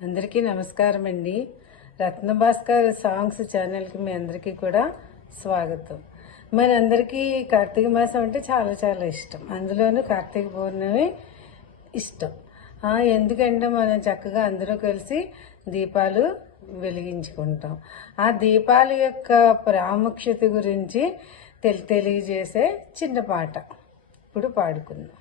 అందరికీ నమస్కారం అండి. రత్న భాస్కర్ సాంగ్స్ ఛానల్కి మీ అందరికీ కూడా స్వాగతం. మన అందరికీ కార్తీక మాసం అంటే చాలా చాలా ఇష్టం. అందులోనూ కార్తీక పౌర్ణమి ఇష్టం. ఎందుకంటే మనం చక్కగా అందరూ కలిసి దీపాలు వెలిగించుకుంటాం. ఆ దీపాల యొక్క ప్రాముఖ్యత గురించి తెలి తెలియజేసే చిన్న పాట. ఇప్పుడు పాడుకుందాం.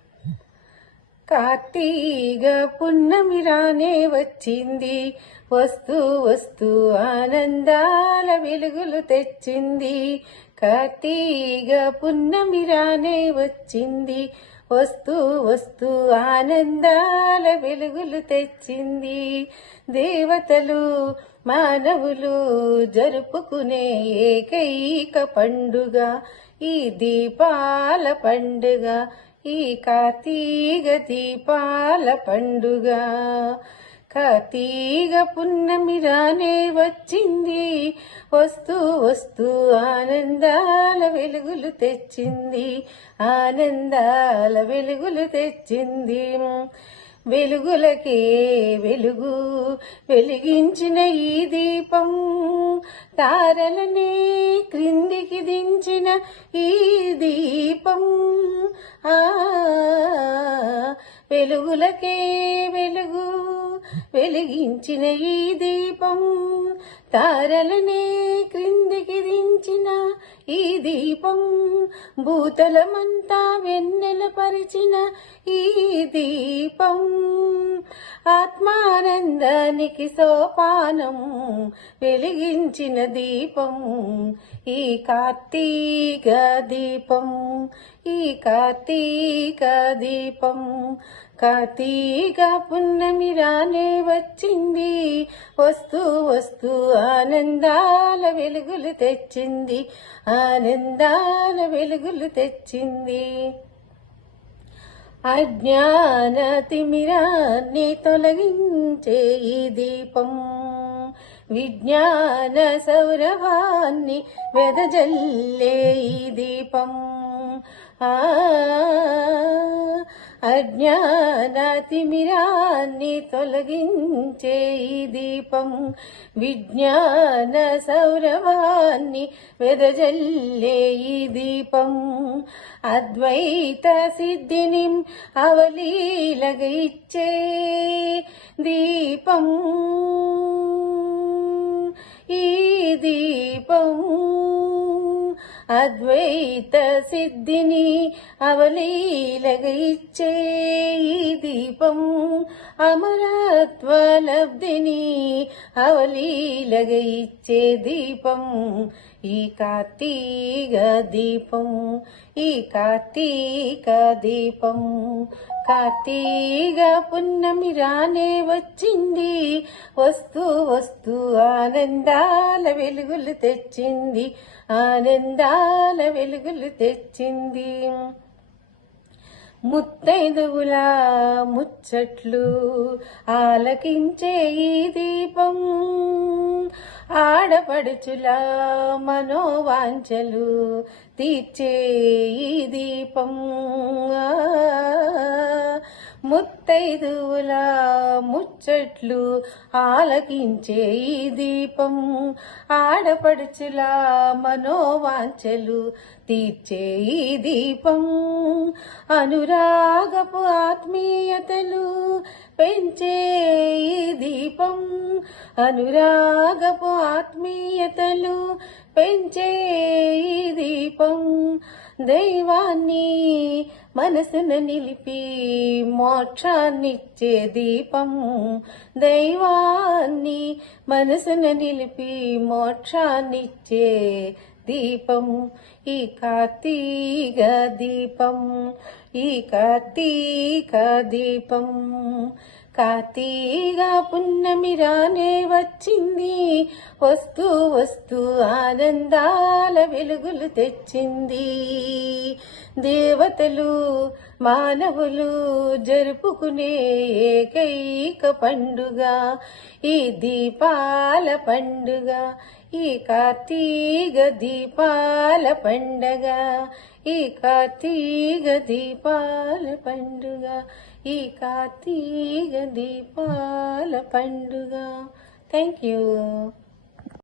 కార్తీక పున్నమి రానే వచ్చింది. వస్తూ వస్తూ ఆనందాల వెలుగులు తెచ్చింది. కార్తీక పున్నమి రానే వచ్చింది. వస్తూ వస్తూ ఆనందాల వెలుగులు తెచ్చింది. దేవతలు మానవులు జరుపుకునే ఏకైక పండుగ ఈ దీపాల పండుగ. ఈ కార్తీక దీపాల పండుగ. కార్తీక పున్నమి రానే వచ్చింది. వస్తూ వస్తూ ఆనందాల వెలుగులు తెచ్చింది. ఆనందాల వెలుగులు తెచ్చింది. వెలుగులకే వెలుగు వెలిగించిన ఈ దీపం తారలనే క్రిందికి దించిన ఈ దీపం. ఆ వెలుగులకే వెలుగు వెలిగించిన ఈ దీపం తారలనే క్రిందికి దించిన ఈ దీపం భూతలమంతా వెన్నెల పరిచిన ఈ దీపం. ఆత్మానందానికి సోపానం వెలిగించిన దీపం ఈ కార్తీక దీపం ఈ కార్తీక దీపం కార్తీక పున్నమి రానే వచ్చింది వస్తూ వస్తూ ఆనందాల వెలుగులు తెచ్చింది ఆనందాల వెలుగులు తెచ్చింది. అజ్ఞాన తిమిరాన్ని తొలగించే ఈ దీపం. విజ్ఞాన సౌరవాన్ని వెదజల్లే ఈ దీపం. ఆ అజ్ఞానతిమిరాన్ని తొలగించే ఈ దీపం విజ్ఞాన సౌరవాన్ని వెదజల్లే ఈ దీపం. అద్వైత సిద్ధిని అవలీలగిచ్చే దీపం ఈ దీపం అద్వైత సిద్ధిని అవలీలగిచ్చే దీపం అమరత్వ లబ్ధిని అవలీలగిచ్చే దీపం ఈ కార్తీక దీపం ఈ కార్తీక దీపం. కార్తీక పున్నమి రానే వచ్చింది వస్తూ వస్తూ ఆనందాల వెలుగులు తెచ్చింది ఆనందాల వెలుగులు తెచ్చింది. ముత్తైదువుల ముచ్చట్లు ఆలకించే ఈ దీపం. ఆడపడుచుల మనోవాంఛలు తీర్చే ఈ దీపం. ముత్తైదువుల ముచ్చట్లు ఆలకించే ఈ దీపం. ఆడపడుచుల మనోవాంఛలు తీర్చే ఈ దీపం. అనురాగపు ఆత్మీయతలు పెంచే ఈ దీపం. అనురాగపు ఆత్మీయతలు పెంచే ఈ దీపం. దైవాన్ని మనసును నిలిపి మోక్షాన్నిచ్చే దీపం దైవాన్ని మనసును నిలిపి మోక్షాన్నిచ్చే దీపం ఈ కార్తీక దీపం ఈ కార్తీక దీపం కార్తీక పున్నమి రానే వచ్చింది. వస్తూ వస్తూ ఆనందాల వెలుగులు తెచ్చింది. దేవతలు మానవులు జరుపుకునే ఏకైక పండుగ ఈ దీపాల పండుగ ఈ కార్తీక దీపాల పండగ ఈ కార్తీక దీపాల పండుగ ఈ కార్తీక దీపాల పండుగ థ్యాంక్ యూ